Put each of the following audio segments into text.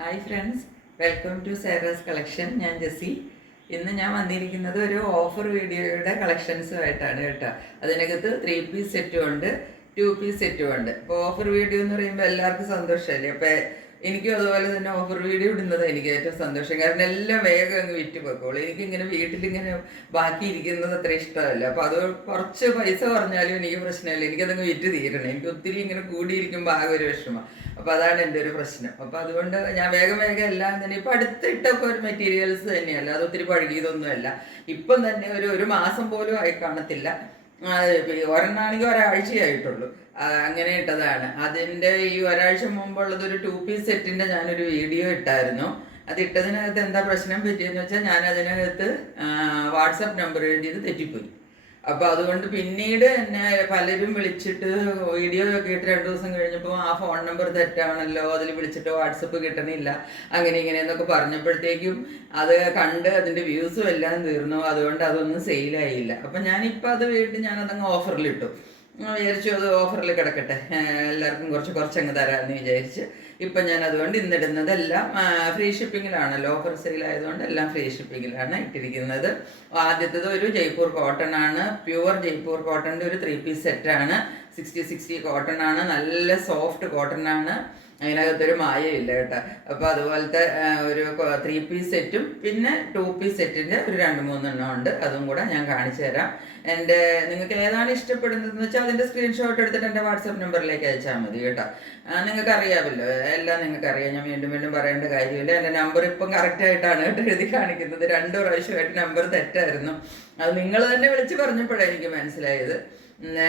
Hi friends, welcome to Cyrus collection. ഞാൻ ജെസ്സി. ഇന്ന് ഞാൻ വന്നിരിക്കുന്നത് ഒരു ഓഫർ വീഡിയോയുടെ കളക്ഷൻസുമായിട്ടാണ് കേട്ടോ. അതിനകത്ത് 3 പീസ് സെറ്റും ഉണ്ട്, 2 പീസ് സെറ്റും ഉണ്ട്. ഇപ്പോൾ ഓഫർ വീഡിയോ എന്ന് പറയുമ്പോൾ എല്ലാവർക്കും സന്തോഷമല്ലേ. അപ്പോൾ എനിക്കും അതുപോലെ തന്നെ ഓഫർ വീഡിയോ ഇടുന്നത് എനിക്ക് ഏറ്റവും സന്തോഷം. കാരണം എല്ലാം വേഗം അങ്ങ് വിറ്റ് പോയിക്കോളൂ. എനിക്കിങ്ങനെ വീട്ടിലിങ്ങനെ ബാക്കി ഇരിക്കുന്നത് അത്ര ഇഷ്ടമല്ല. അപ്പോൾ അത് കുറച്ച് പൈസ കുറഞ്ഞാലും എനിക്ക് പ്രശ്നമില്ല, എനിക്കതങ്ങ് വിറ്റ് തീരണം. എനിക്ക് ഒത്തിരി ഇങ്ങനെ കൂടിയിരിക്കുമ്പോൾ ആകെ ഒരു വിഷമം. അപ്പോൾ അതാണ് എൻ്റെ ഒരു പ്രശ്നം. അപ്പോൾ അതുകൊണ്ട് ഞാൻ വേഗം എല്ലാം തന്നെ ഇപ്പം അടുത്തിട്ടൊക്കെ ഒരു മെറ്റീരിയൽസ് തന്നെയല്ല, അത് ഒത്തിരി പഴകിയതൊന്നുമല്ല. ഇപ്പം തന്നെ ഒരു മാസം പോലും ആയി കാണത്തില്ല. ഒരെണ്ണാണെങ്കിൽ ഒരാഴ്ചയായിട്ടുള്ളൂ അങ്ങനെ ഇട്ടതാണ്. അതിൻ്റെ ഈ ഒരാഴ്ച മുമ്പുള്ളത് ഒരു 2 പീസ് സെറ്റിൻ്റെ ഞാനൊരു വീഡിയോ ഇട്ടായിരുന്നു. അത് ഇട്ടതിനകത്ത് എന്താ പ്രശ്നം പറ്റിയെന്ന് വെച്ചാൽ ഞാൻ അതിനകത്ത് വാട്സപ്പ് നമ്പർ എഴുതിയത് തെറ്റിപ്പോയി. അപ്പോൾ അതുകൊണ്ട് പിന്നീട് എന്നെ പലരും വിളിച്ചിട്ട് വീഡിയോ ഒക്കെ ഇട്ട് 2 ദിവസം കഴിഞ്ഞപ്പോൾ ആ ഫോൺ നമ്പർ തെറ്റാണല്ലോ, അതിൽ വിളിച്ചിട്ട് വാട്സപ്പ് കിട്ടണില്ല, അങ്ങനെ ഇങ്ങനെ എന്നൊക്കെ പറഞ്ഞപ്പോഴത്തേക്കും അത് കണ്ട് അതിൻ്റെ വ്യൂസും എല്ലാം തീർന്നു. അതുകൊണ്ട് അതൊന്നും സെയിലായില്ല. അപ്പം ഞാനിപ്പോൾ അത് വീട്ടിൽ ഞാനതങ്ങ് ഓഫറിലിട്ടു. വിചാരിച്ചു അത് ഓഫറിൽ കിടക്കട്ടെ, എല്ലാവർക്കും കുറച്ചങ്ങ് തരാമെന്ന് വിചാരിച്ച്. ഇപ്പം ഞാൻ അതുകൊണ്ട് ഇന്നിടുന്നതെല്ലാം ഫ്രീ ഷിപ്പിങ്ങിലാണല്ലോ, ഓഫർ സെയിലായതുകൊണ്ട് എല്ലാം ഫ്രീ ഷിപ്പിങ്ങിലാണ് ഇട്ടിരിക്കുന്നത്. ആദ്യത്തേത് ഒരു ജയ്പൂർ കോട്ടൺ ആണ്, പ്യുവർ ജയ്പൂർ കോട്ടൻ്റെ ഒരു 3 പീസ് സെറ്റാണ്. 60 കോട്ടൺ ആണ്, നല്ല സോഫ്റ്റ് കോട്ടൺ ആണ്, അതിനകത്തൊരു മായയില്ല കേട്ടോ. അപ്പോൾ അതുപോലത്തെ ഒരു 3 പീസ് സെറ്റും പിന്നെ 2 പീസ് സെറ്റിൻ്റെ ഒരു 2-3 എണ്ണം ഉണ്ട്. അതും കൂടെ ഞാൻ കാണിച്ചു തരാം. നിങ്ങൾക്ക് ഏതാണ് ഇഷ്ടപ്പെടുന്നതെന്ന് വെച്ചാൽ അതിൻ്റെ സ്ക്രീൻഷോട്ട് എടുത്തിട്ട് എൻ്റെ വാട്സപ്പ് നമ്പറിലേക്ക് അയച്ചാൽ മതി കേട്ടോ. നിങ്ങൾക്ക് അറിയാമല്ലോ, എല്ലാം നിങ്ങൾക്ക് അറിയാം, ഞാൻ വീണ്ടും പറയേണ്ട കാര്യമില്ല. എൻ്റെ നമ്പർ ഇപ്പം കറക്റ്റായിട്ടാണ് കേട്ടോ എഴുതി കാണിക്കുന്നത്. 2 പ്രാവശ്യമായിട്ട് നമ്പർ തെറ്റായിരുന്നു. അത് നിങ്ങൾ തന്നെ വിളിച്ച് പറഞ്ഞപ്പോഴാണ് എനിക്ക് മനസ്സിലായത്.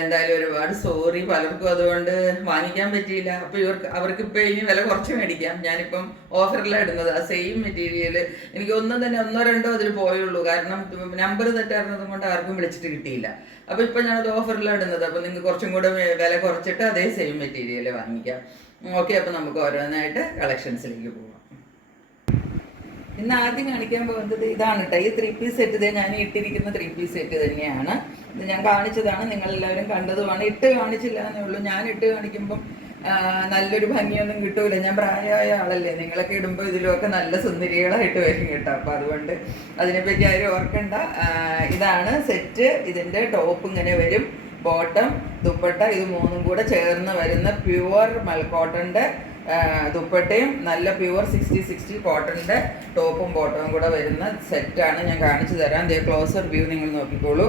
എന്തായാലും ഒരുപാട് സോറി പലർക്കും, അതുകൊണ്ട് വാങ്ങിക്കാൻ പറ്റിയില്ല. അപ്പോൾ അവർക്ക് ഇപ്പോൾ ഇനി വില കുറച്ച് മേടിക്കാം. ഞാനിപ്പം ഓഫറിലാണ് ഇടുന്നത്. ആ സെയിം മെറ്റീരിയൽ എനിക്ക് ഒന്നും തന്നെ 1-2 അതിൽ പോയുള്ളൂ. കാരണം നമ്പർ തെറ്റായിരുന്നതും കൊണ്ട് ആർക്കും വിളിച്ചിട്ട് കിട്ടിയില്ല. അപ്പോൾ ഇപ്പം ഞാനത് ഓഫറിലാണ് ഇടുന്നത്. അപ്പോൾ നിങ്ങൾക്ക് കുറച്ചും കൂടെ വില കുറച്ചിട്ട് അതേ സെയിം മെറ്റീരിയൽ വാങ്ങിക്കാം. ഓക്കെ, അപ്പോൾ നമുക്ക് ഓരോന്നായിട്ട് കളക്ഷൻസിലേക്ക് പോകാം. ഇന്ന് ആദ്യം കാണിക്കാൻ പോകുന്നത് ഇതാണ് കേട്ടോ. ഈ 3 പീസ് സെറ്റ് ഞാൻ ഇട്ടിരിക്കുന്ന 3 പീസ് സെറ്റ് തന്നെയാണ്. ഇത് ഞാൻ കാണിച്ചതാണ്, നിങ്ങളെല്ലാവരും കണ്ടതുമാണ്. ഇട്ട് കാണിച്ചില്ല എന്നേ ഉള്ളൂ. ഞാൻ ഇട്ട് കാണിക്കുമ്പം നല്ലൊരു ഭംഗിയൊന്നും കിട്ടൂല. ഞാൻ പ്രായമായ ആളല്ലേ, നിങ്ങളൊക്കെ ഇടുമ്പോൾ ഇതിലുമൊക്കെ നല്ല സുന്ദരികളായിട്ട് വരും കേട്ടോ. അപ്പം അതുകൊണ്ട് അതിനെപ്പറ്റി ആരും ഓർക്കണ്ട. ഇതാണ് സെറ്റ്. ഇതിൻ്റെ ടോപ്പ് ഇങ്ങനെ വരും, ബോട്ടം, ദുപ്പട്ട, ഇത് 3ഉം കൂടെ ചേർന്ന് വരുന്ന പ്യുവർ മൽക്കോട്ടൻ്റെ ദുപ്പട്ടയും നല്ല പ്യുവർ 60 കോട്ടൻ്റെ ടോപ്പും ബോട്ടവും കൂടെ വരുന്ന സെറ്റാണ്. ഞാൻ കാണിച്ചു തരാം. ക്ലോസർ വ്യൂ നിങ്ങൾ നോക്കിക്കോളൂ.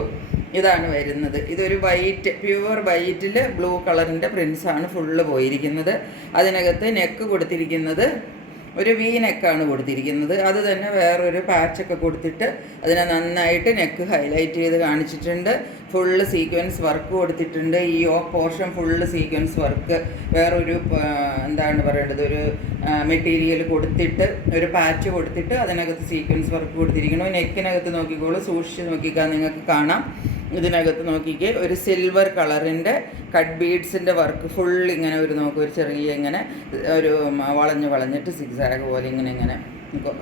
ഇതാണ് വരുന്നത്. ഇതൊരു വൈറ്റ്, പ്യുവർ വൈറ്റിൽ ബ്ലൂ കളറിൻ്റെ പ്രിൻസാണ് ഫുള്ള് പോയിരിക്കുന്നത്. അതിനകത്ത് നെക്ക് കൊടുത്തിരിക്കുന്നത് ഒരു വി നെക്കാണ് കൊടുത്തിരിക്കുന്നത്. അത് തന്നെ വേറൊരു പാച്ചൊക്കെ കൊടുത്തിട്ട് അതിനെ നന്നായിട്ട് നെക്ക് ഹൈലൈറ്റ് ചെയ്ത് കാണിച്ചിട്ടുണ്ട്. ഫുള്ള് സീക്വൻസ് വർക്ക് കൊടുത്തിട്ടുണ്ട്. ഈ പോർഷൻ ഫുള്ള് സീക്വൻസ് വർക്ക്, വേറൊരു എന്താണ് പറയേണ്ടത്, ഒരു മെറ്റീരിയൽ കൊടുത്തിട്ട് ഒരു പാച്ച് കൊടുത്തിട്ട് അതിനകത്ത് സീക്വൻസ് വർക്ക് കൊടുത്തിരിക്കണം. നെക്കിനകത്ത് നോക്കിക്കോളൂ, സൂക്ഷിച്ച് നോക്കിക്കാൻ നിങ്ങൾക്ക് കാണാം. ഇതിനകത്ത് നോക്കിക്കേ, ഒരു സിൽവർ കളറിൻ്റെ കട്ട് ബീഡ്സിൻ്റെ വർക്ക് ഫുൾ ഇങ്ങനെ ഒരു ചെറിയ ഇങ്ങനെ ഒരു വളഞ്ഞിട്ട് സിക്സാഗ് പോലെ ഇങ്ങനെ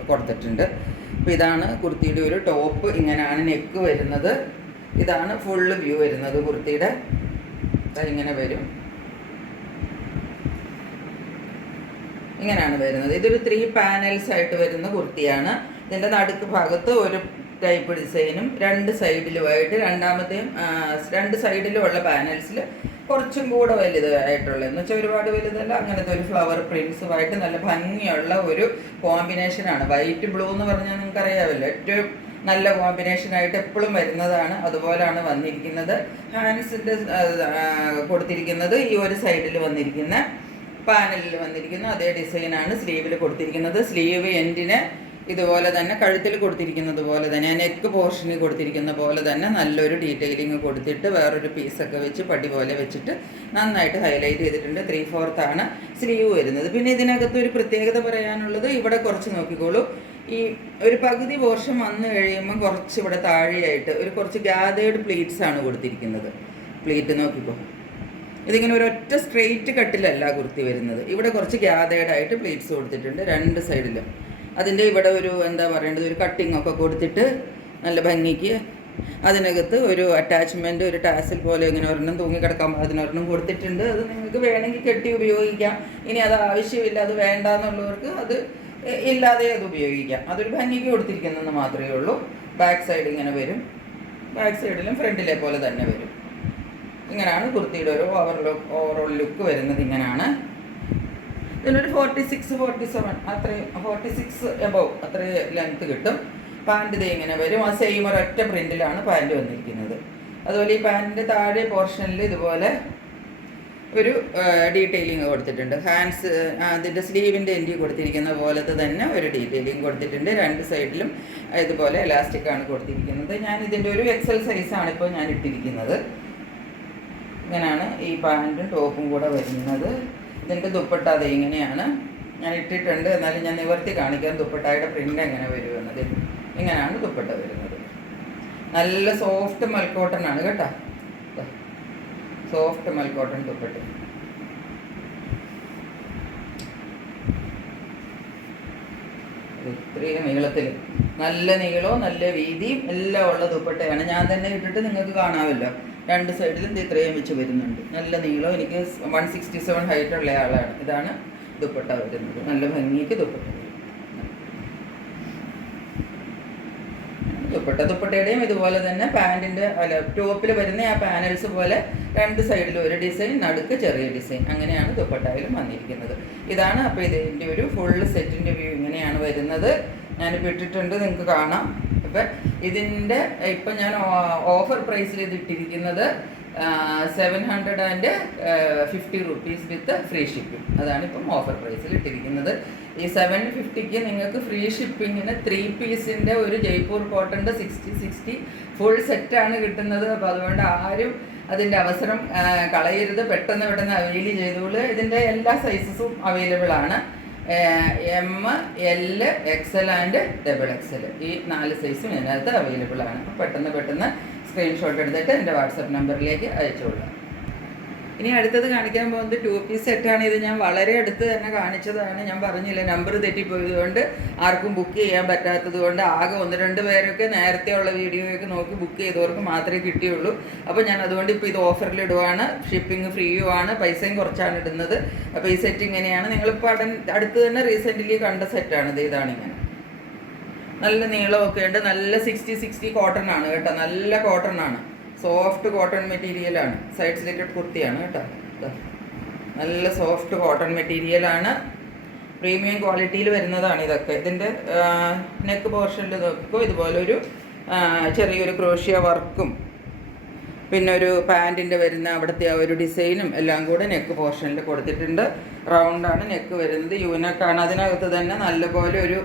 കൊടുത്തിട്ടുണ്ട്. അപ്പോൾ ഇതാണ് കുർത്തിയുടെ ഒരു ടോപ്പ്. ഇങ്ങനെയാണ് നെക്ക് വരുന്നത്. ഇതാണ് ഫുള്ള് വ്യൂ വരുന്നത് കുർത്തിയുടെ. ഇങ്ങനെ വരും, ഇങ്ങനെയാണ് വരുന്നത്. ഇതൊരു 3 പാനൽസ് ആയിട്ട് വരുന്ന കുർത്തിയാണ്. ഇതിൻ്റെ നടുക്ക് ഭാഗത്ത് ഒരു ടൈപ്പ് ഡിസൈനും 2 സൈഡിലുമായിട്ട്, രണ്ടാമത്തെയും 2 സൈഡിലുമുള്ള പാനൽസിൽ കുറച്ചും കൂടെ വലുതായിട്ടുള്ള, എന്ന് വെച്ചാൽ ഒരുപാട് വലുതല്ല, അങ്ങനത്തെ ഒരു ഫ്ലവർ പ്രിൻസുമായിട്ട് നല്ല ഭംഗിയുള്ള ഒരു കോമ്പിനേഷനാണ്. വൈറ്റ് ബ്ലൂ എന്ന് പറഞ്ഞാൽ നിങ്ങൾക്കറിയാമല്ലോ, ഏറ്റവും നല്ല കോമ്പിനേഷനായിട്ട് എപ്പോഴും വരുന്നതാണ്. അതുപോലെയാണ് വന്നിരിക്കുന്നത്. ഹാൻഡ്സിൻ്റെ കൊടുത്തിരിക്കുന്നത് ഈ ഒരു സൈഡിൽ വന്നിരിക്കുന്ന പാനലിൽ വന്നിരിക്കുന്ന അതേ ഡിസൈനാണ് സ്ലീവിൽ കൊടുത്തിരിക്കുന്നത്. സ്ലീവ് എൻഡിന് ഇതുപോലെ തന്നെ, കഴുത്തിൽ കൊടുത്തിരിക്കുന്നത് പോലെ തന്നെ, നെക്ക് പോർഷനിൽ കൊടുത്തിരിക്കുന്ന പോലെ തന്നെ നല്ലൊരു ഡീറ്റെയിലിങ് കൊടുത്തിട്ട് വേറൊരു പീസൊക്കെ വെച്ച് പടി പോലെ വെച്ചിട്ട് നന്നായിട്ട് ഹൈലൈറ്റ് ചെയ്തിട്ടുണ്ട്. 3/4 ആണ് സ്ലീവ് വരുന്നത്. പിന്നെ ഇതിനകത്ത് ഒരു പ്രത്യേകത പറയാനുള്ളത്, ഇവിടെ കുറച്ച് നോക്കിക്കോളൂ, ഈ ഒരു പകുതി പോർഷൻ വന്നു കഴിയുമ്പോൾ കുറച്ച് ഇവിടെ താഴെയായിട്ട് കുറച്ച് ഗ്യാതേർഡ് പ്ലീറ്റ്സ് ആണ് കൊടുത്തിരിക്കുന്നത്. പ്ലീറ്റ് നോക്കിക്കോ, ഇതിങ്ങനെ ഒരൊറ്റ സ്ട്രെയിറ്റ് കട്ടിലല്ല കുർത്തി വരുന്നത്. ഇവിടെ കുറച്ച് ഗ്യാതേർഡ് ആയിട്ട് പ്ലീറ്റ്സ് കൊടുത്തിട്ടുണ്ട് 2 സൈഡിലും. അതിൻ്റെ ഇവിടെ ഒരു എന്താ പറയേണ്ടത്, ഒരു കട്ടിങ് ഒക്കെ കൊടുത്തിട്ട് നല്ല ഭംഗിക്ക് അതിനകത്ത് ഒരു അറ്റാച്ച്മെൻറ്റ്, ഒരു ടാസിൽ പോലെ ഇങ്ങനെ ഒരെണ്ണം തൂങ്ങിക്കിടക്കാൻ അതിനൊരെണ്ണം കൊടുത്തിട്ടുണ്ട്. അത് നിങ്ങൾക്ക് വേണമെങ്കിൽ കെട്ടി ഉപയോഗിക്കാം. ഇനി അത് ആവശ്യമില്ല, അത് വേണ്ടാന്നുള്ളവർക്ക് അത് ഇല്ലാതെ അത് ഉപയോഗിക്കാം. അതൊരു ഭംഗിക്ക് കൊടുത്തിരിക്കുന്നതെന്ന് മാത്രമേ ഉള്ളൂ. ബാക്ക് സൈഡ് ഇങ്ങനെ വരും, ബാക്ക് സൈഡിലും ഫ്രണ്ടിലെ പോലെ തന്നെ വരും. ഇങ്ങനെയാണ് കുർത്തിയുടെ ഒരു ഓവറോൾ ലുക്ക് വരുന്നത്. ഇങ്ങനെയാണ്. ഇതിനൊരു 46, 47 അത്രയും 46 എബവ് അത്രയും ലെങ്ത്ത് കിട്ടും. പാൻറ്റ് ഇതേ ഇങ്ങനെ വരും. ആ സെയിം ഒരൊറ്റ പ്രിൻറ്റിലാണ് പാൻറ്റ് വന്നിരിക്കുന്നത്. അതുപോലെ ഈ പാൻറ്റിൻ്റെ താഴെ പോർഷനിൽ ഇതുപോലെ ഒരു ഡീറ്റെയിലിംഗ് കൊടുത്തിട്ടുണ്ട്. ഹാൻഡ്സ് അതിൻ്റെ സ്ലീവിൻ്റെ എൻഡി കൊടുത്തിരിക്കുന്ന പോലത്തെ തന്നെ ഒരു ഡീറ്റെയിലിംഗ് കൊടുത്തിട്ടുണ്ട്. രണ്ട് സൈഡിലും ഇതുപോലെ എലാസ്റ്റിക്കാണ് കൊടുത്തിരിക്കുന്നത്. ഞാൻ ഇതിൻ്റെ ഒരു എക്സൽ സൈസാണ് ഇപ്പോൾ ഞാൻ ഇട്ടിരിക്കുന്നത്. ഇങ്ങനെയാണ് ഈ പാൻറ്റും ടോപ്പും കൂടെ വരുന്നത്. ഇതിൻ്റെ ദുപ്പട്ട അത് ഇങ്ങനെയാണ് ഞാൻ ഇട്ടിട്ടുണ്ട്. എന്നാലും ഞാൻ നിവർത്തി കാണിക്കാൻ ദുപ്പട്ടയുടെ പ്രിൻ്റ് എങ്ങനെ വരുമെന്നത്. ഇങ്ങനെയാണ് ദുപ്പട്ട വരുന്നത്. നല്ല സോഫ്റ്റ് മൽക്കോട്ടൺ ആണ് കേട്ടോ. സോഫ്റ്റ് മൽക്കോട്ടൺ ദുപ്പട്ട. ഇത്രയും നീളത്തിൽ നല്ല നീളവും നല്ല വീതിയും എല്ലാം ഉള്ള ദുപ്പട്ടയാണ്. ഞാൻ തന്നെ ഇട്ടിട്ട് നിങ്ങൾക്ക് കാണാമല്ലോ. രണ്ട് സൈഡിലും ഇത്രയും വെച്ച് വരുന്നുണ്ട്. നല്ല നീളം. എനിക്ക് 167 ഹൈറ്റ് ഉള്ള ആളാണ്. ഇതാണ് ദുപ്പട്ട വരുന്നത്. നല്ല ഭംഗിക്ക് ദുപ്പട്ട. ദുപ്പട്ടയുടെയും ഇതുപോലെ തന്നെ പാൻറ്റിൻ്റെ ടോപ്പിൽ വരുന്ന ആ പാനൽസ് പോലെ രണ്ട് സൈഡിലും ഒരു ഡിസൈൻ, നടുക്ക് ചെറിയ ഡിസൈൻ, അങ്ങനെയാണ് ദുപ്പട്ടയിലും വന്നിരിക്കുന്നത്. ഇതാണ്. അപ്പോൾ ഇതിൻ്റെ ഒരു ഫുള്ള് സെറ്റിൻ്റെ വ്യൂ ഇങ്ങനെയാണ് വരുന്നത്. ഞാനിപ്പോൾ ഇട്ടിട്ടുണ്ട്, നിങ്ങൾക്ക് കാണാം. അപ്പം ഇതിൻ്റെ ഇപ്പം ഞാൻ ഓഫർ പ്രൈസിൽ ഇത് ഇട്ടിരിക്കുന്നത് 750 rupees വിത്ത് ഫ്രീ ഷിപ്പിംഗ്. അതാണ് ഇപ്പം ഓഫർ പ്രൈസിൽ ഇട്ടിരിക്കുന്നത്. ഈ 750ക്ക് നിങ്ങൾക്ക് ഫ്രീ ഷിപ്പിങ്ങിന് 3 പീസിൻ്റെ ഒരു ജയ്പൂർ കോട്ടൻ്റെ 60 ഫുൾ സെറ്റാണ് കിട്ടുന്നത്. അപ്പോൾ അതുകൊണ്ട് ആരും അതിൻ്റെ അവസരം കളയരുത്. പെട്ടെന്ന് അവൈൽ ചെയ്തോളൂ. ഇതിൻ്റെ എല്ലാ സൈസസും അവൈലബിൾ ആണ്. M, L, XL and XXL ഈ 4 സൈസും ഇതിനകത്ത് അവൈലബിൾ ആണ്. അപ്പോൾ പെട്ടെന്ന് സ്ക്രീൻഷോട്ട് എടുത്തിട്ട് എൻ്റെ വാട്സപ്പ് നമ്പറിലേക്ക് അയച്ചുകൊള്ളാം. ഇനി അടുത്തത് കാണിക്കാൻ പോകുന്നത് 2 പീസ് സെറ്റാണ്. ഇത് ഞാൻ വളരെ അടുത്ത് തന്നെ കാണിച്ചതാണ്. ഞാൻ പറഞ്ഞില്ല, നമ്പർ തെറ്റിപ്പോയതുകൊണ്ട് ആർക്കും ബുക്ക് ചെയ്യാൻ പറ്റാത്തത് കൊണ്ട് ആകെ 1-2 പേരൊക്കെ നേരത്തെ ഉള്ള വീഡിയോയൊക്കെ നോക്കി ബുക്ക് ചെയ്തവർക്ക് മാത്രമേ കിട്ടിയുള്ളൂ. അപ്പോൾ ഞാൻ അതുകൊണ്ട് ഇപ്പോൾ ഇത് ഓഫറിൽ ഇടുവാണ്. ഷിപ്പിംഗ് ഫ്രീയുമാണ്. പൈസയും കുറച്ചാണ് ഇടുന്നത്. അപ്പോൾ ഈ സെറ്റ് ഇങ്ങനെയാണ്. നിങ്ങളിപ്പോൾ അടുത്ത് തന്നെ റീസെൻ്റ്ലി കണ്ട സെറ്റാണിത്. ഇതാണിങ്ങനെ നല്ല നീളമൊക്കെ ഉണ്ട്. നല്ല 60 കോട്ടൺ ആണ് കേട്ടോ. നല്ല കോട്ടൺ ആണ്. സോഫ്റ്റ് കോട്ടൺ മെറ്റീരിയലാണ്. സൈഡ് സ്ലിറ്റഡ് കുർത്തിയാണ് കേട്ടോ. നല്ല സോഫ്റ്റ് കോട്ടൺ മെറ്റീരിയലാണ്. പ്രീമിയം ക്വാളിറ്റിയിൽ വരുന്നതാണ് ഇതൊക്കെ. ഇതിൻ്റെ നെക്ക് പോർഷനിൽ നോക്കിക്കോ, ഇതുപോലൊരു ചെറിയൊരു ക്രോഷ്യ വർക്കും പിന്നെ ഒരു പാൻറ്റിൻ്റെ വരുന്ന അവിടുത്തെ ആ ഒരു ഡിസൈനും എല്ലാം കൂടെ നെക്ക് പോർഷനിൽ കൊടുത്തിട്ടുണ്ട്. റൗണ്ടാണ് നെക്ക് വരുന്നത്. യൂനക്കാണ്. അതിനകത്ത് തന്നെ നല്ലപോലെ ഒരു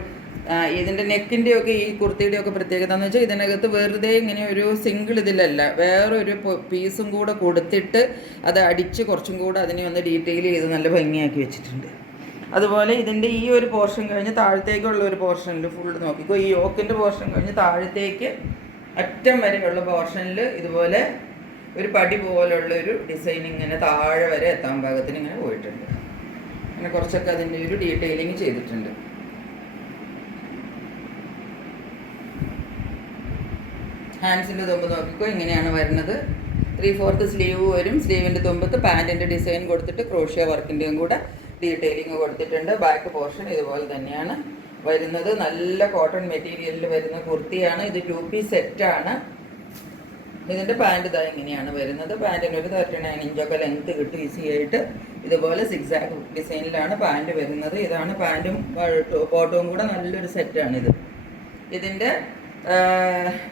ഇതിൻ്റെ നെക്കിൻ്റെയൊക്കെ ഈ കുർത്തിയുടെയൊക്കെ പ്രത്യേകത എന്ന് വെച്ചാൽ ഇതിനകത്ത് വെറുതെ ഇങ്ങനെ ഒരു സിംഗിൾ ഇതിലല്ല, വേറൊരു പീസും കൂടെ കൊടുത്തിട്ട് അത് അടിച്ച് കുറച്ചും കൂടെ അതിനെ ഒന്ന് ഡീറ്റെയിൽ ചെയ്ത് നല്ല ഭംഗിയാക്കി വെച്ചിട്ടുണ്ട്. അതുപോലെ ഇതിൻ്റെ ഈ ഒരു പോർഷൻ കഴിഞ്ഞ് താഴത്തേക്കുള്ള ഒരു പോർഷനിൽ ഫുൾ നോക്കിക്കോ. ഈ യോക്കിൻ്റെ പോർഷൻ കഴിഞ്ഞ് താഴത്തേക്ക് അറ്റം വരെയുള്ള പോർഷനിൽ ഇതുപോലെ ഒരു പടി പോലുള്ള ഒരു ഡിസൈൻ ഇങ്ങനെ താഴെ വരെ എത്താൻ പാകത്തിന് ഇങ്ങനെ പോയിട്ടുണ്ട്. അങ്ങനെ കുറച്ചൊക്കെ അതിൻ്റെ ഒരു ഡീറ്റെയിലിങ് ചെയ്തിട്ടുണ്ട്. ഹാൻഡ്സിൻ്റെ തുമ്പ് നോക്കിക്കോ, ഇങ്ങനെയാണ് വരുന്നത്. 3/4 സ്ലീവ് വരും. സ്ലീവിൻ്റെ തുമ്പത്ത് പാൻറ്റിൻ്റെ ഡിസൈൻ കൊടുത്തിട്ട് ക്രോഷ്യ വർക്കിൻ്റെയും കൂടെ ഡീറ്റെയിലിങ് കൊടുത്തിട്ടുണ്ട്. ബാക്ക് പോർഷൻ ഇതുപോലെ തന്നെയാണ് വരുന്നത്. നല്ല കോട്ടൺ മെറ്റീരിയലിൽ വരുന്ന കുർത്തിയാണ്. ഇത് 2 പീസ് സെറ്റാണ്. ഇതിൻ്റെ പാൻറ്റ് ഇതാ ഇങ്ങനെയാണ് വരുന്നത്. പാൻറ്റിന് ഒരു 39 ഇഞ്ചൊക്കെ ലെങ്ത്ത് കിട്ടും ഈസി ആയിട്ട്. ഇതുപോലെ സിക്സാഗ് ഡിസൈനിലാണ് പാൻറ്റ് വരുന്നത്. ഇതാണ് പാൻറ്റും ബോട്ടവും കൂടെ നല്ലൊരു സെറ്റാണിത്. ഇതിൻ്റെ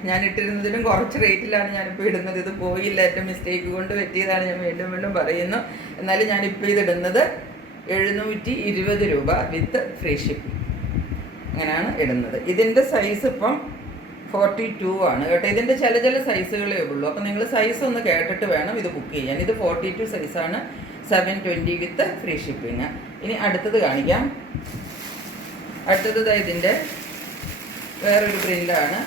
ഞാൻ ഇട്ടിരുന്നതിലും കുറച്ച് റേറ്റിലാണ് ഞാനിപ്പോൾ ഇടുന്നത്. ഇത് പോയില്ല, എൻ്റെ മിസ്റ്റേക്ക് കൊണ്ട് പറ്റിയതാണ്. ഞാൻ വീണ്ടും പറയുന്നു. എന്നാലും ഞാനിപ്പോൾ ഇതിടുന്നത് 720 രൂപ വിത്ത് ഫ്രീ ഷിപ്പിംഗ്. അങ്ങനെയാണ് ഇടുന്നത്. ഇതിൻ്റെ സൈസ് ഇപ്പം 42 ആണ് കേട്ടോ. ഇതിൻ്റെ ചില സൈസുകളേ ഉള്ളൂ. അപ്പം നിങ്ങൾ സൈസ് ഒന്ന് കേട്ടിട്ട് വേണം ഇത് ബുക്ക് ചെയ്യാൻ. ഇത് 42 സൈസാണ്. 720 വിത്ത് ഫ്രീ ഷിപ്പിംഗ്. ഇനി അടുത്തത് കാണിക്കാം. അടുത്തത് ഇതിൻ്റെ വേറൊരു പ്രിൻ്റാണ്.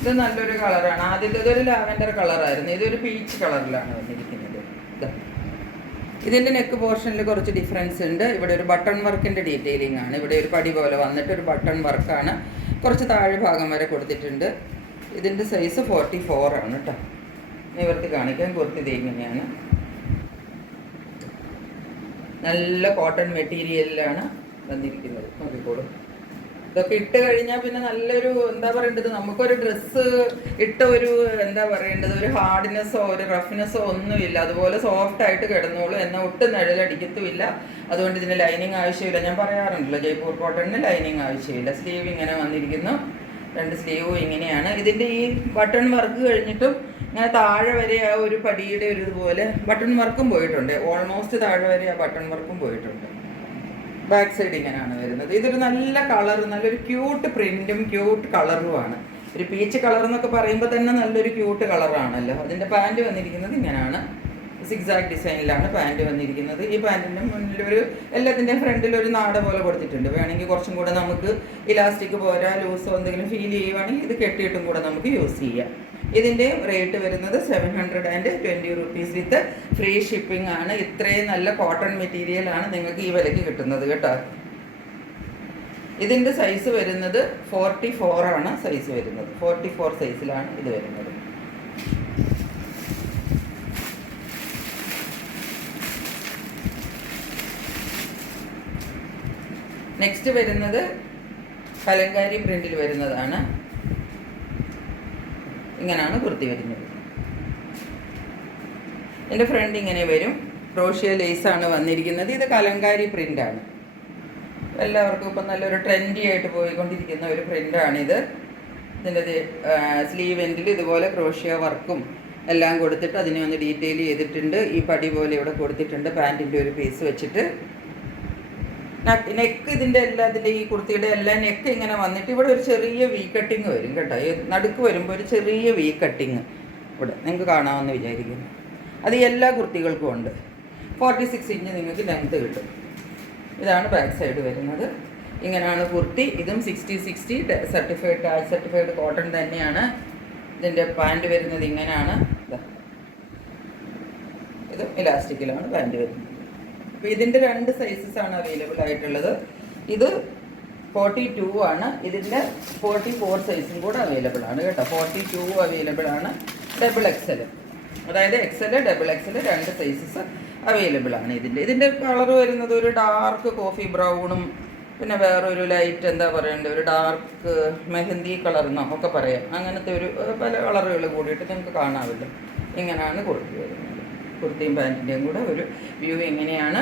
ഇത് നല്ലൊരു കളറാണ്. ആദ്യത്തേതൊരു ലാവൻഡർ കളറായിരുന്നു. ഇതൊരു പീച്ച് കളറിലാണ് വന്നിരിക്കുന്നത്. ഇതിൻ്റെ നെക്ക് പോർഷനിൽ കുറച്ച് ഡിഫറൻസ് ഉണ്ട്. ഇവിടെ ഒരു ബട്ടൺ വർക്കിൻ്റെ ഡീറ്റെയിലിംഗ് ആണ്. ഇവിടെ ഒരു പടി പോലെ വന്നിട്ട് ഒരു ബട്ടൺ വർക്കാണ്. കുറച്ച് താഴെ ഭാഗം വരെ കൊടുത്തിട്ടുണ്ട്. ഇതിൻ്റെ സൈസ് 44 ആണ് കേട്ടോ. ഇവർക്ക് കാണിക്കാൻ കുർത്തി ഇത് ഇങ്ങനെയാണ്. നല്ല കോട്ടൺ മെറ്റീരിയലിലാണ് വന്നിരിക്കുന്നത്. നോക്കിക്കോളും. ഇതൊക്കെ ഇട്ട് കഴിഞ്ഞാൽ പിന്നെ നല്ലൊരു എന്താ പറയേണ്ടത്, നമുക്കൊരു ഡ്രസ്സ് ഇട്ട ഒരു എന്താ പറയേണ്ടത്, ഒരു ഹാർഡ്നെസ്സോ ഒരു റഫ്നെസ്സോ ഒന്നുമില്ല. അതുപോലെ സോഫ്റ്റ് ആയിട്ട് കിടന്നോളൂ, എന്നാൽ ഒട്ടും നിഴലടിക്കത്തുമില്ല. അതുകൊണ്ട് ഇതിന് ലൈനിങ് ആവശ്യമില്ല. ഞാൻ പറയാറുണ്ടല്ലോ, ജയ്പൂർ കോട്ടണിന് ലൈനിങ് ആവശ്യമില്ല. സ്ലീവ് ഇങ്ങനെ വന്നിരിക്കുന്നു, 2 സ്ലീവും ഇങ്ങനെയാണ്. ഇതിൻ്റെ ഈ ബട്ടൺ വർക്ക് കഴിഞ്ഞിട്ടും ഇങ്ങനെ താഴെ വരെ ആ ഒരു പടിയുടെ ഒരു ഇതുപോലെ ബട്ടൺ വർക്കും പോയിട്ടുണ്ട്. ഓൾമോസ്റ്റ് താഴെ വരെ ആ ബട്ടൺ വർക്കും പോയിട്ടുണ്ട്. ബാക്ക് സൈഡ് ഇങ്ങനെയാണ് വരുന്നത്. ഇതൊരു നല്ല കളർ, നല്ലൊരു ക്യൂട്ട് പ്രിന്റും ക്യൂട്ട് കളറുമാണ്. ഒരു പീച്ച് കളർ എന്നൊക്കെ പറയുമ്പോൾ തന്നെ നല്ലൊരു ക്യൂട്ട് കളറാണല്ലോ. അതിൻ്റെ പാൻറ് വന്നിരിക്കുന്നത് ഇങ്ങനെയാണ്, സിക്സാക് ഡിസൈനിലാണ് പാൻറ് വന്നിരിക്കുന്നത്. ഈ പാൻറ്റിൻ്റെ മുന്നിലൊരു എല്ലാത്തിൻ്റെയും ഫ്രണ്ടിലൊരു നാട പോലെ കൊടുത്തിട്ടുണ്ട്. വേണമെങ്കിൽ കുറച്ചും കൂടെ നമുക്ക് ഇലാസ്റ്റിക് പോരാ, ലൂസോ എന്തെങ്കിലും ഫീൽ ചെയ്യുവാണെങ്കിൽ ഇത് കെട്ടിയിട്ടും കൂടെ നമുക്ക് യൂസ് ചെയ്യാം. ഇതിൻ്റെ റേറ്റ് വരുന്നത് 720 rupees വിത്ത് ഫ്രീ ഷിപ്പിംഗ് ആണ്. ഇത്രയും നല്ല കോട്ടൺ മെറ്റീരിയലാണ് നിങ്ങൾക്ക് ഈ വിലയ്ക്ക് കിട്ടുന്നത് കേട്ടോ. ഇതിൻ്റെ സൈസ് വരുന്നത് 44 ആണ് സൈസ് വരുന്നത്. 44 സൈസിലാണ് ഇത് വരുന്നത്. നെക്സ്റ്റ് വരുന്നത് കലങ്കാരി പ്രിന്റിൽ വരുന്നതാണ്. ഇങ്ങനെയാണ് കുർത്തി വരുന്നത്. എൻ്റെ ഫ്രണ്ട് ഇങ്ങനെ വരും. ക്രോഷ്യ ലേസാണ് വന്നിരിക്കുന്നത്. ഇത് കലങ്കാരി പ്രിൻ്റാണ്. എല്ലാവർക്കും ഇപ്പം നല്ലൊരു ട്രെൻഡി ആയിട്ട് പോയിക്കൊണ്ടിരിക്കുന്ന ഒരു പ്രിൻ്റാണിത്. ഇതിൻ്റെ സ്ലീവ് എൻഡിൽ ഇതുപോലെ ക്രോഷ്യ വർക്കും എല്ലാം കൊടുത്തിട്ട് അതിനെ ഒന്ന് ഡീറ്റെയിൽ ചെയ്തിട്ടുണ്ട്. ഈ പടി പോലെ ഇവിടെ കൊടുത്തിട്ടുണ്ട്, പാൻറ്റിൻ്റെ ഒരു പീസ് വെച്ചിട്ട്. നെക്ക് ഇതിൻ്റെ എല്ലാത്തിൻ്റെ ഈ കുർത്തിയുടെ എല്ലാ നെക്ക് ഇങ്ങനെ വന്നിട്ട് ഇവിടെ ഒരു ചെറിയ വി കട്ടിങ് വരും കേട്ടോ. നടുക്ക് വരുമ്പോൾ ഒരു ചെറിയ വി കട്ടിങ് ഇവിടെ നിങ്ങൾക്ക് കാണാമെന്ന് വിചാരിക്കുന്നു. അത് എല്ലാ കുർത്തികൾക്കും ഉണ്ട്. 46 ഇഞ്ച് നിങ്ങൾക്ക് ലെങ്ത് കിട്ടും. ഇതാണ് ബാക്ക് സൈഡ് വരുന്നത്. ഇങ്ങനെയാണ് കുർത്തി. ഇതും 60/60 സർട്ടിഫൈഡ് ടാഗ് സർട്ടിഫൈഡ് കോട്ടൺ തന്നെയാണ്. ഇതിൻ്റെ പാൻറ് വരുന്നത് ഇങ്ങനെയാണ്. ഇതും ഇലാസ്റ്റിക്കിലാണ് പാൻറ് വരുന്നത്. അപ്പോൾ ഇതിൻ്റെ 2 സൈസസ് ആണ് അവൈലബിൾ ആയിട്ടുള്ളത്. ഇത് 42 ആണ്. ഇതിൻ്റെ 44 സൈസും കൂടെ അവൈലബിൾ ആണ് കേട്ടോ. 42 അവൈലബിൾ ആണ്. XXL, അതായത് XL, XXL 2 സൈസസ് അവൈലബിൾ ആണ്. ഇതിൻ്റെ കളർ വരുന്നത് ഒരു ഡാർക്ക് കോഫി ബ്രൗണും പിന്നെ വേറൊരു ലൈറ്റ് എന്താ പറയണ്ടത്, ഒരു ഡാർക്ക് മെഹന്തി കളർ എന്നൊക്കെ പറയാം. അങ്ങനത്തെ ഒരു പല കളറുകൾ കൂടിയിട്ട് നിങ്ങൾക്ക് കാണാമല്ലോ. ഇങ്ങനെയാണ് കുർത്തി വരുന്നത്. കുർത്തിയും പാൻറ്റിൻ്റെയും കൂടെ ഒരു വ്യൂ എങ്ങനെയാണ്.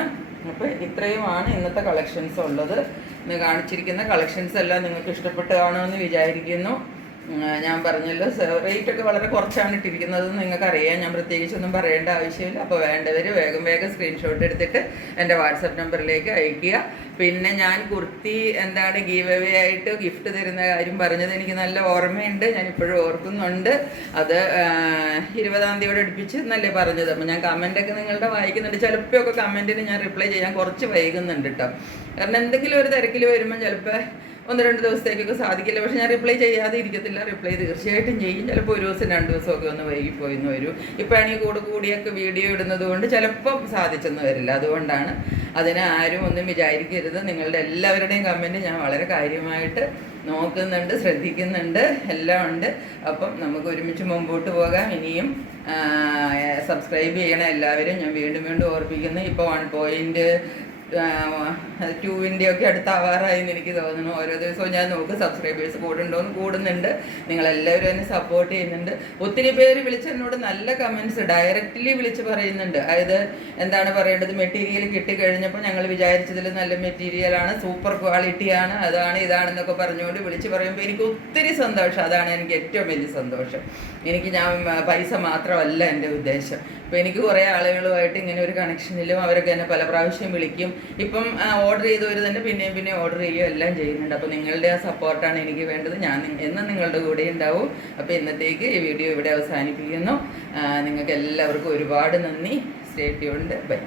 അപ്പോൾ ഇത്രയുമാണ് ഇന്നത്തെ കളക്ഷൻസ് ഉള്ളത്. ഇന്ന് കാണിച്ചിരിക്കുന്ന കളക്ഷൻസ് എല്ലാം നിങ്ങൾക്ക് ഇഷ്ടപ്പെട്ട് കാണുമെന്ന് വിചാരിക്കുന്നു. ഞാൻ പറഞ്ഞല്ലോ, റേറ്റൊക്കെ വളരെ കുറച്ചാണ് ഇട്ടിരിക്കുന്നത്, നിങ്ങൾക്കറിയാം. ഞാൻ പ്രത്യേകിച്ചൊന്നും പറയേണ്ട ആവശ്യമില്ല. അപ്പോൾ വേണ്ടവർ വേഗം സ്ക്രീൻഷോട്ട് എടുത്തിട്ട് എൻ്റെ വാട്സപ്പ് നമ്പറിലേക്ക് അയയ്ക്കുക. പിന്നെ ഞാൻ കുർത്തി എന്താണ് ഗീവ് അവേ ആയിട്ട് ഗിഫ്റ്റ് തരുന്ന കാര്യം പറഞ്ഞത് എനിക്ക് നല്ല ഓർമ്മയുണ്ട്. ഞാൻ ഇപ്പോഴും ഓർക്കുന്നുണ്ട്. അത് 20-ാം തീയതിയോടെ അടുപ്പിച്ച് എന്നല്ലേ പറഞ്ഞത്. അപ്പോൾ ഞാൻ കമൻറ്റൊക്കെ നിങ്ങളുടെ വായിക്കുന്നുണ്ട്. ചിലപ്പോഴൊക്കെ കമൻറ്റിന് ഞാൻ റിപ്ലൈ ചെയ്യാൻ കുറച്ച് വൈകുന്നുണ്ട് കേട്ടോ. കാരണം എന്തെങ്കിലും ഒരു തിരക്കിൽ വരുമ്പോൾ ചിലപ്പോൾ 1-2 ദിവസത്തേക്കൊക്കെ സാധിക്കില്ല. പക്ഷെ ഞാൻ റിപ്ലൈ ചെയ്യാതെ ഇരിക്കത്തില്ല. റിപ്ലൈ തീർച്ചയായിട്ടും ചെയ്യും. ചിലപ്പോൾ ഒരു ദിവസം 2 ദിവസമൊക്കെ ഒന്ന് വൈകിപ്പോയിന്ന് വരും. ഇപ്പോഴാണെങ്കിൽ കൂടിയൊക്കെ വീഡിയോ ഇടുന്നത് കൊണ്ട് ചിലപ്പം സാധിച്ചെന്ന് വരില്ല. അതുകൊണ്ടാണ്. അതിന് ആരും ഒന്നും വിചാരിക്കരുത്. നിങ്ങളുടെ എല്ലാവരുടെയും കമൻറ്റ് ഞാൻ വളരെ കാര്യമായിട്ട് നോക്കുന്നുണ്ട്, ശ്രദ്ധിക്കുന്നുണ്ട്, എല്ലാം ഉണ്ട്. അപ്പം നമുക്ക് ഒരുമിച്ച് മുമ്പോട്ട് പോകാം. ഇനിയും സബ്സ്ക്രൈബ് ചെയ്യണം എല്ലാവരും. ഞാൻ വീണ്ടും ഓർപ്പിക്കുന്നു. ഇപ്പോൾ 1.2 ഒക്കെ അടുത്താവാറായി എന്ന് എനിക്ക് തോന്നുന്നു. ഓരോ ദിവസവും ഞാൻ നോക്കും സബ്സ്ക്രൈബേഴ്സ് കൂടുന്നുണ്ട്. നിങ്ങളെല്ലാവരും എന്നെ സപ്പോർട്ട് ചെയ്യുന്നുണ്ട്. ഒത്തിരി പേര് വിളിച്ച് എന്നോട് നല്ല കമൻറ്റ്സ് ഡയറക്റ്റ്ലി വിളിച്ച് പറയുന്നുണ്ട്. അതായത് എന്താണ് പറയേണ്ടത്, മെറ്റീരിയൽ കിട്ടിക്കഴിഞ്ഞപ്പോൾ ഞങ്ങൾ വിചാരിച്ചതിൽ നല്ല മെറ്റീരിയലാണ്, സൂപ്പർ ക്വാളിറ്റിയാണ്, അതാണ് ഇതാണെന്നൊക്കെ പറഞ്ഞുകൊണ്ട് വിളിച്ച് പറയുമ്പോൾ എനിക്ക് ഒത്തിരി സന്തോഷം. അതാണ് എനിക്ക് ഏറ്റവും വലിയ സന്തോഷം. ഞാൻ പൈസ മാത്രമല്ല എൻ്റെ ഉദ്ദേശം. അപ്പോൾ എനിക്ക് കുറേ ആളുകളുമായിട്ട് ഇങ്ങനെ ഒരു കണക്ഷനിലും അവരൊക്കെ എന്നെ പല പ്രാവശ്യം വിളിക്കും. ഇപ്പം ഓർഡർ ചെയ്തവർ തന്നെ പിന്നെ ഓർഡർ ചെയ്യുകയോ എല്ലാം ചെയ്യുന്നുണ്ട്. അപ്പോൾ നിങ്ങളുടെ ആ സപ്പോർട്ടാണ് എനിക്ക് വേണ്ടത്. ഞാൻ എന്നും നിങ്ങളുടെ കൂടെ ഉണ്ടാവും. അപ്പോൾ ഇന്നത്തേക്ക് ഈ വീഡിയോ ഇവിടെ അവസാനിപ്പിക്കുന്നു. നിങ്ങൾക്ക് എല്ലാവർക്കും ഒരുപാട് നന്ദി. Stay tuned. ബൈ.